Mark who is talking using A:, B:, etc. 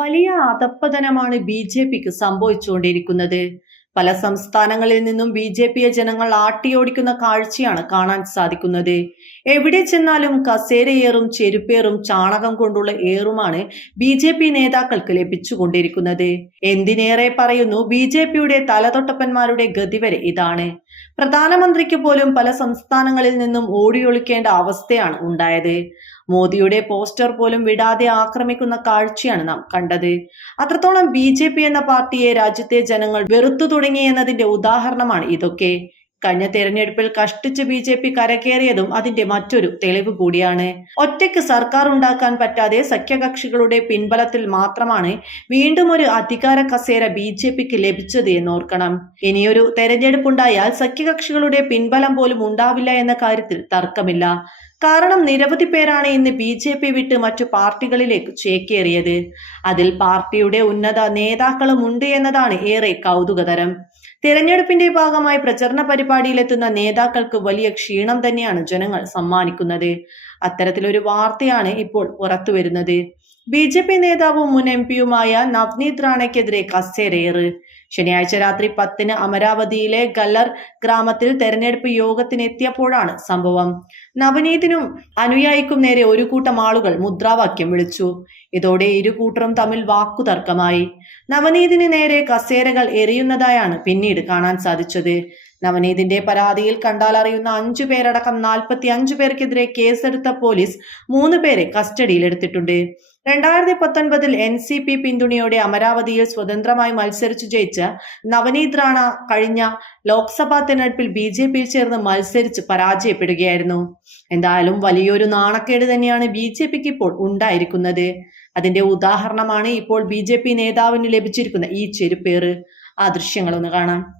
A: വലിയ അധപ്പതനമാണ് B J പിക്ക് സംഭവിച്ചുകൊണ്ടിരിക്കുന്നത്. പല സംസ്ഥാനങ്ങളിൽ നിന്നും ബി ജെ പിയെ ജനങ്ങൾ ആട്ടിയോടിക്കുന്ന കാഴ്ചയാണ് കാണാൻ സാധിക്കുന്നത്. എവിടെ ചെന്നാലും കസേരയേറും ചെരുപ്പേറും ചാണകം കൊണ്ടുള്ള ഏറുമാണ് ബി ജെ പി നേതാക്കൾക്ക് ലഭിച്ചുകൊണ്ടിരിക്കുന്നത്. എന്തിനേറെ പറയുന്നു ബി ജെ പിയുടെ തലതൊട്ടപ്പന്മാരുടെ ഗതി വരെ ഇതാണ്. പ്രധാനമന്ത്രിക്ക് പോലും പല സംസ്ഥാനങ്ങളിൽ നിന്നും ഓടിയൊളിക്കേണ്ട അവസ്ഥയാണ് ഉണ്ടായത്. മോദിയുടെ പോസ്റ്റർ പോലും വിടാതെ ആക്രമിക്കുന്ന കാഴ്ചയാണ് നാം കണ്ടത്. അത്രത്തോളം ബി ജെ പി എന്ന പാർട്ടിയെ രാജ്യത്തെ ജനങ്ങൾ വെറുത്തു തുടങ്ങി എന്നതിന്റെ ഉദാഹരണമാണ് ഇതൊക്കെ. കഴിഞ്ഞ തെരഞ്ഞെടുപ്പിൽ കഷ്ടിച്ച് ബി ജെ പി കരകയറിയതും അതിന്റെ മറ്റൊരു തെളിവ് കൂടിയാണ്. ഒറ്റയ്ക്ക് സർക്കാർ ഉണ്ടാക്കാൻ പറ്റാതെ സഖ്യകക്ഷികളുടെ പിൻബലത്തിൽ മാത്രമാണ് വീണ്ടും ഒരു അധികാര കസേര ബി ജെ പിക്ക് ലഭിച്ചത് എന്ന് ഓർക്കണം ഇനിയൊരു തെരഞ്ഞെടുപ്പുണ്ടായാൽ സഖ്യകക്ഷികളുടെ പിൻബലം പോലും ഉണ്ടാവില്ല എന്ന കാര്യത്തിൽ തർക്കമില്ല. കാരണം നിരവധി പേരാണ് ഇന്ന് ബി ജെ പി വിട്ട് മറ്റു പാർട്ടികളിലേക്ക് ചേക്കേറിയത്. അതിൽ പാർട്ടിയുടെ ഉന്നത നേതാക്കളും ഉണ്ട് എന്നതാണ് ഏറെ കൗതുകതരം. തിരഞ്ഞെടുപ്പിന്റെ ഭാഗമായി പ്രചരണ പരിപാടിയിലെത്തുന്ന നേതാക്കൾക്ക് വലിയ ക്ഷീണം തന്നെയാണ് ജനങ്ങൾ സമ്മാനിക്കുന്നത്. അത്തരത്തിലൊരു വാർത്തയാണ് ഇപ്പോൾ പുറത്തുവരുന്നത്. ബി ജെ പി നേതാവും മുൻ എം പിയുമായ നവ്നീത് റാണയ്ക്കെതിരെ കസേരയേറ്. ശനിയാഴ്ച രാത്രി പത്തിന് അമരാവതിയിലെ ഗല്ലർ ഗ്രാമത്തിൽ തെരഞ്ഞെടുപ്പ് യോഗത്തിനെത്തിയപ്പോഴാണ് സംഭവം. നവനീതിനും അനുയായിക്കും നേരെ ഒരു കൂട്ടം ആളുകൾ മുദ്രാവാക്യം വിളിച്ചു. ഇതോടെ ഇരു കൂട്ടരും തമ്മിൽ വാക്കുതർക്കമായി. നവനീതിന് നേരെ കസേരകൾ എറിയുന്നതായാണ് പിന്നീട് കാണാൻ സാധിച്ചത്. നവനീതിന്റെ പരാതിയിൽ കണ്ടാൽ അറിയുന്ന അഞ്ചു പേരടക്കം നാൽപ്പത്തി അഞ്ചു പേർക്കെതിരെ കേസെടുത്ത പോലീസ് മൂന്ന് പേരെ കസ്റ്റഡിയിലെടുത്തിട്ടുണ്ട് രണ്ടായിരത്തി പത്തൊൻപതിൽ എൻ സി പി പിന്തുണയോടെ അമരാവതിയിൽ സ്വതന്ത്രമായി മത്സരിച്ചു ജയിച്ച നവനീത് റാണ കഴിഞ്ഞ ലോക്സഭാ തെരഞ്ഞെടുപ്പിൽ ബി ജെ പിയിൽ ചേർന്ന് മത്സരിച്ച് പരാജയപ്പെടുകയായിരുന്നു. എന്തായാലും വലിയൊരു നാണക്കേട് തന്നെയാണ് ബി ജെ പിക്ക് ഇപ്പോൾ ഉണ്ടായിരിക്കുന്നത്. അതിന്റെ ഉദാഹരണമാണ് ഇപ്പോൾ ബി ജെ പി നേതാവിന് ലഭിച്ചിരിക്കുന്ന ഈ ചെരുപ്പേറ്. ആ ദൃശ്യങ്ങളൊന്ന് കാണാം.